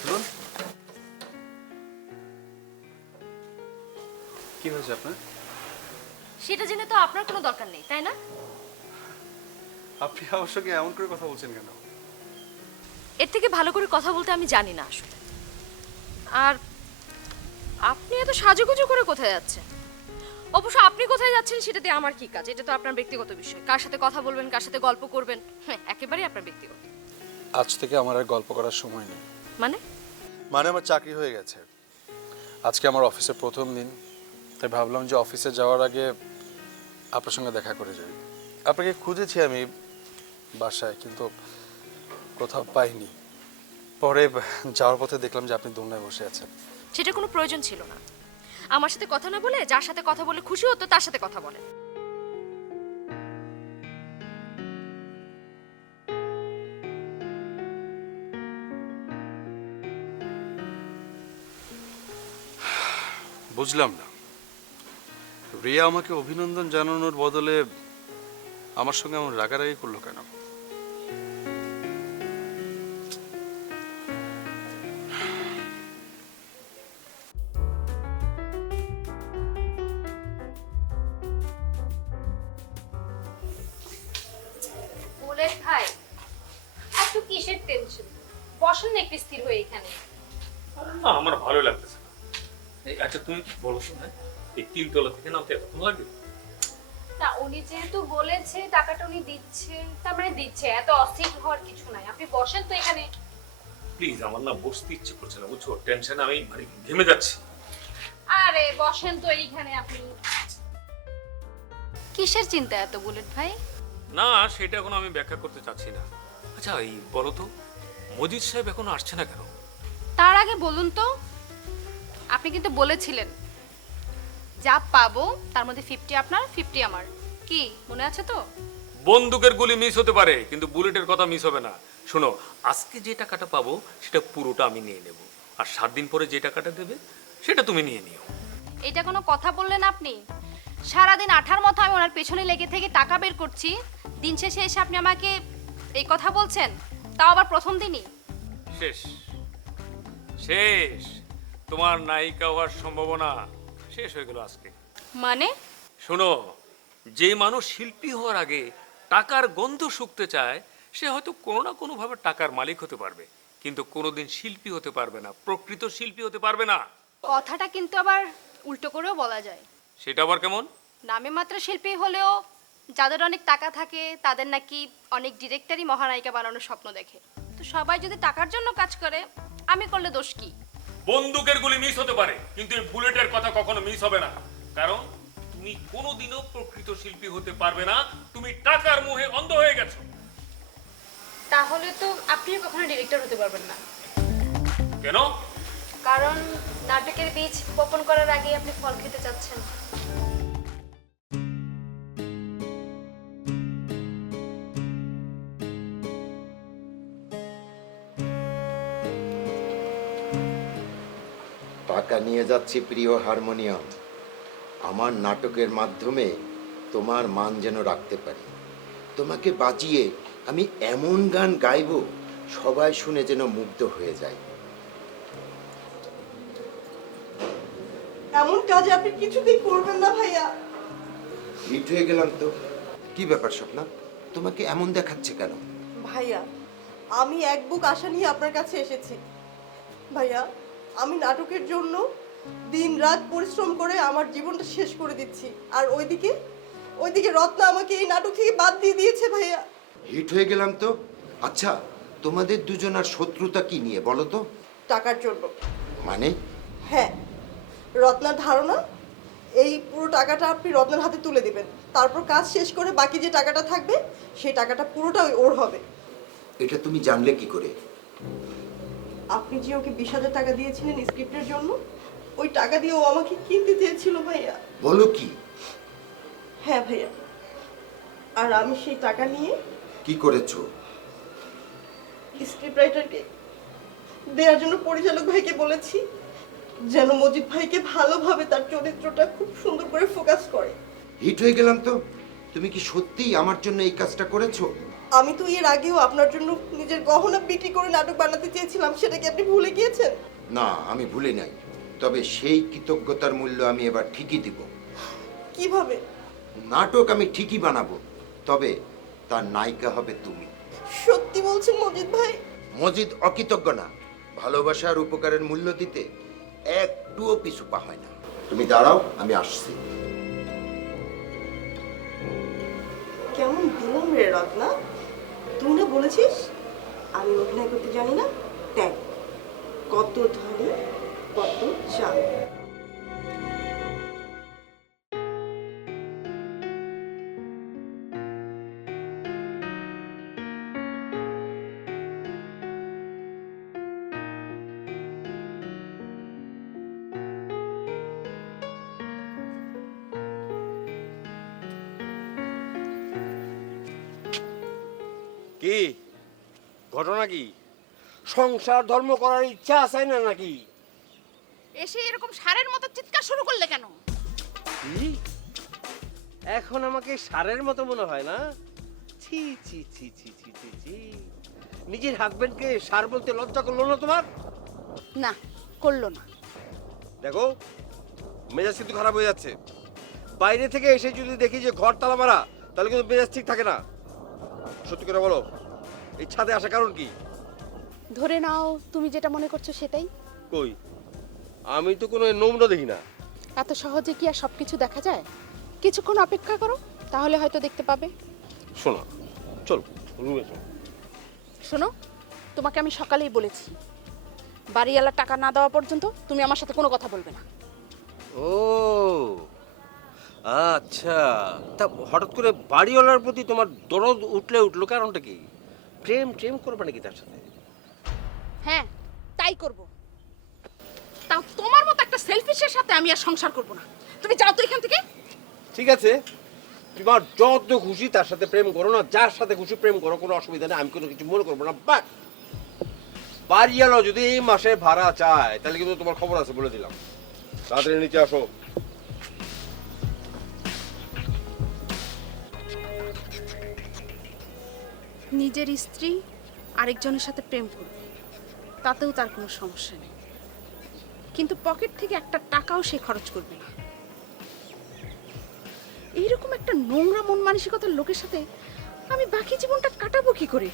শুনুন। কি হয়েছে আপনার? সেটা জেনে তো আপনার কোনো দরকার নেই তাই না? আপনি আমার সঙ্গে এমন করে কথা বলছেন কেন? এর থেকে ভালো করে কথা বলতে আমি জানি না আসলে। আর আপনি এত সাজুগুজু করে কোথায় যাচ্ছেন? অবশ্য আপনি কোথায় যাচ্ছেন সেটা দিয়ে আমার কি কাজ? এটা তো আপনার ব্যক্তিগত বিষয়। কার সাথে কথা বলবেন কার সাথে গল্প করবেন? হ্যাঁ একেবারেই আপনার ব্যক্তিগত। আজ থেকে আমার আর গল্প করার সময় নেই। মানে? মানে আমার চাকরি হয়ে গেছে। আজকে আমার অফিসে প্রথম দিন তাই ভাবলাম যে অফিসে যাওয়ার আগে আপনার সঙ্গে দেখা করে যাই। আপনাকে খুঁজেছি আমি বাসায় কিন্তু কোথাও পাইনি। পরে যাওয়ার পথে দেখলাম যে আপনি দোলনায় বসে আছেন। সেটা কোনো প্রয়োজন ছিল না। আমার সাথে কথা না বলে যার সাথে কথা বলে খুশি হতো তার সাথে কথা বলেন বুঝলাম না। রিয়া আমাকে অভিনন্দন জানানোর বদলে আমার সঙ্গে এমন রাগারাগি করল কেন? বলে ভাই এত কিসের টেনশন বসেন না একটু স্থির হয়ে এখানে। না আমার ভালো লাগতেছে আচ্ছা তুমি কি বলো তো হ্যাঁ? এই তিনতলা থেকে নামতে এতক্ষণ লাগে? না উনি যেহেতু বলেছে টাকাটা উনি দিচ্ছে তার মানে দিচ্ছে এত অস্থির হওয়ার কিছু নাই। আপনি বসেন তো এখানে। প্লিজ আমার না বসতে ইচ্ছে করছে না বুঝছ? টেনশন আমি মানে ঘেমে যাচ্ছি। আরে বসেন তো এইখানে আপনি। কিসের চিন্তা এত বুলেট ভাই? না সেটা এখন আমি ব্যাখ্যা করতে চাচ্ছি না। আচ্ছা এই বলো তো মজিদ সাহেব এখনও আসছে না কেন? তার আগে বলুন তো। আপনি কিন্তু বলেছিলেন যা পাবো তার মধ্যে ফিফটি আপনার ফিফটি আমার। কি মনে আছে তো? বন্দুকের গুলি মিস হতে পারে কিন্তু বুলেটের কথা মিস হবে না। শোনো আজকে যে টাকাটা পাবো সেটা পুরোটা আমি নিয়ে নেব। আর সাত দিন পরে যে টাকাটা দেবে সেটা তুমি নিয়ে নিও। এটা কোনো কথা বললেন আপনি? সারাদিন আঠার মতো আমি ওনার পেছনে লেগে থেকে টাকা বের করছি দিন শেষে এসে আপনি আমাকে এই কথা বলছেন তাও আবার প্রথম দিনই? শেষ। শেষ। তোমার নায়িকা হওয়ার সম্ভাবনা শেষ হয়ে গেল আজকে। মানে? শোনো যে মানুষ শিল্পী হওয়ার আগে টাকার গন্ধ শুকতে চায় সে হয়তো কোনো না কোনোভাবে টাকার মালিক হতে পারবে। কিন্তু কোনোদিন শিল্পী হতে পারবে না প্রকৃত শিল্পী হতে পারবে না। কথাটা কিন্তু আবার উল্টো করেও বলা যায়। সেটা আবার কেমন? নামে মাত্র শিল্পী হলেও যাদের অনেক টাকা থাকে তাদের নাকি অনেক ডিরেক্টরই মহানায়িকা বানানোর স্বপ্ন দেখে। তো সবাই যদি টাকার জন্য কাজ করে আমি করলে দোষ কি? বন্দুকের গুলি মিস হতে পারে কিন্তু এই বুলেটের কথা কখনো মিস হবে না। কারণ তুমি কোনোদিনও প্রকৃত শিল্পী হতে পারবে না তুমি টাকার মোহে অন্ধ হয়ে গেছো। তাহলে তো আপনিও কখনো ডিরেক্টর হতে পারবেন না। কেন? কারণ নাটকের বীজ বপন করার আগে আপনি ফল খেতে চাচ্ছেন। টাকা নিয়ে যাচ্ছি প্রিয় হারমোনিয়াম। আমার নাটকের মাধ্যমে তোমার মান যেন রাখতে পারি। তোমাকে বাঁচিয়ে আমি এমন গান গাইব সবাই শুনে যেন মুগ্ধ হয়ে যায়। এমন কাজে আপনি কিছুতেই করবেন না ভাইয়া। হিট হয়ে গেলাম তো। কি ব্যাপার স্বপ্না? তোমাকে এমন দেখাচ্ছে কেন? ভাইয়া আমি এক বুক আশা নিয়ে আপনার কাছে এসেছি। ভাইয়া আমি নাটকের জন্য দিন রাত পরিশ্রম করে আমার জীবনটা শেষ করে দিচ্ছি। আর ওইদিকে ওইদিকে রত্না আমাকে এই নাটক থেকে বাদ দিয়ে দিয়েছে ভাইয়া। হিট হয়ে গেলাম তো। আচ্ছা তোমাদের দুজনার শত্রুতা কি নিয়ে বলো তো? টাকার জন্য। মানে? হ্যাঁ রত্নার ধারণা এই পুরো টাকাটা আপনি রত্নার হাতে তুলে দিবেন। তারপর কাজ শেষ করে বাকি যে টাকাটা থাকবে সেই টাকাটা পুরোটা ওর হবে। এটা তুমি জানলে কি করে? আপনি যে ওকে বিশ হাজার টাকা দিয়েছিলেন স্ক্রিপ্টের জন্য ওই টাকা দিয়ে ও আমাকে কিনতে চেয়েছিল ভাইয়া। বলো কি? হ্যাঁ ভাইয়া। আর আমি সেই টাকা নিয়ে কি করেছ? স্ক্রিপ্ট রাইটারকে দেওয়ার জন্য পরিচালক ভাইকে বলেছি যেন মজিদ ভাইকে ভালোভাবে তার চরিত্রটা খুব সুন্দর করে ফোকাস করে। হিট হয়ে গেলাম তো? তুমি কি সত্যিই আমার জন্য এই কাজটা করেছ? আমি তো এর আগেও আপনার জন্য নিজের গহনা বিক্রি করে নাটক বানাতে চেয়েছিলাম সেটা কি আপনি ভুলে গিয়েছেন? না আমি ভুলে নাই। তবে সেই কৃতজ্ঞতার মূল্য আমি এবার ঠিকই দিব। কীভাবে? নাটক আমি ঠিকই বানাবো তবে তার নায়িকা হবে তুমি। সত্যি বলছেন মজিদ ভাই? মজিদ অকৃতজ্ঞ না। ভালোবাসা আর উপকারের মূল্য দিতে একটুও পিছু পা হয় না। তুমি দাঁড়াও আমি আসছি। কেমন দিলাম রে রত্না? তুই বলেছিস? আমি অভিনয় করতে জানি না। ত্যাগ কত ধনী কত চাল কি? ঘটনা কি? সংসার ধর্ম করার ইচ্ছা আছে না নাকি? এসে এরকম সারের মতো চিৎকার শুরু করলে কেন? কি? এখন আমাকে সারের মতো মনে হয় না? ছি ছি ছি ছি ছি ছি ছি। নিজের হাজবেন্ডকে সার বলতে লজ্জা করল না তোমার? না করল না। দেখো মেজাজ কিন্তু খারাপ হয়ে যাচ্ছে। বাইরে থেকে এসে যদি দেখি যে ঘর তালা মারা তাহলে কিন্তু মেজাজ ঠিক থাকে না। সত্যি করে বলো এই ছাদে আসার কারণ কি? ধরে নাও তুমি যেটা মনে করছ সেটাই। কই? আমি তো কোনো নমুনা দেখি না। এত সহজে কি আর সবকিছু দেখা যায়? কিছুক্ষণ অপেক্ষা করো তাহলে হয়তো দেখতে পাবে। শোনো চলো রুমে চলো। শোনো তোমাকে আমি সকালেই বলেছি বাড়িওয়ালা টাকা না দেওয়া পর্যন্ত তুমি আমার সাথে কোনো কথা বলবে না। ও আচ্ছা। তা হঠাৎ করে বাড়িওয়ালার প্রতি তোমার দরদ উঠলে উঠল কারণটা কি? প্রেম প্রেম করবে নাকি তার সাথে? হ্যাঁ তাই করব। তাও তোমার মতো একটা সেলফিশের সাথে আমি আর সংসার করব না। তুমি যাও তো এখান থেকে। ঠিক আছে। তোমার যত খুশি তার সাথে প্রেম করো না যার সাথে খুশি প্রেম করো কোনো অসুবিধা নেই আমি কোনো কিছু মনে করব না বাট বাড়িওয়ালা যদি এই মাসে ভাড়া চায় তাহলে কিন্তু তোমার খবর আছে বলে দিলাম। তাড়াতাড়ি নিচে আসো। নিজের স্ত্রী আরেকজনের সাথে প্রেম করবে। তাতেও তার কোনো সমস্যা নেই। কিন্তু পকেট থেকে একটা টাকাও সে খরচ করবে না। এইরকম একটা নোংরা মন মানসিকতার লোকের সাথে আমি বাকি জীবনটা কাটাবো কি করে?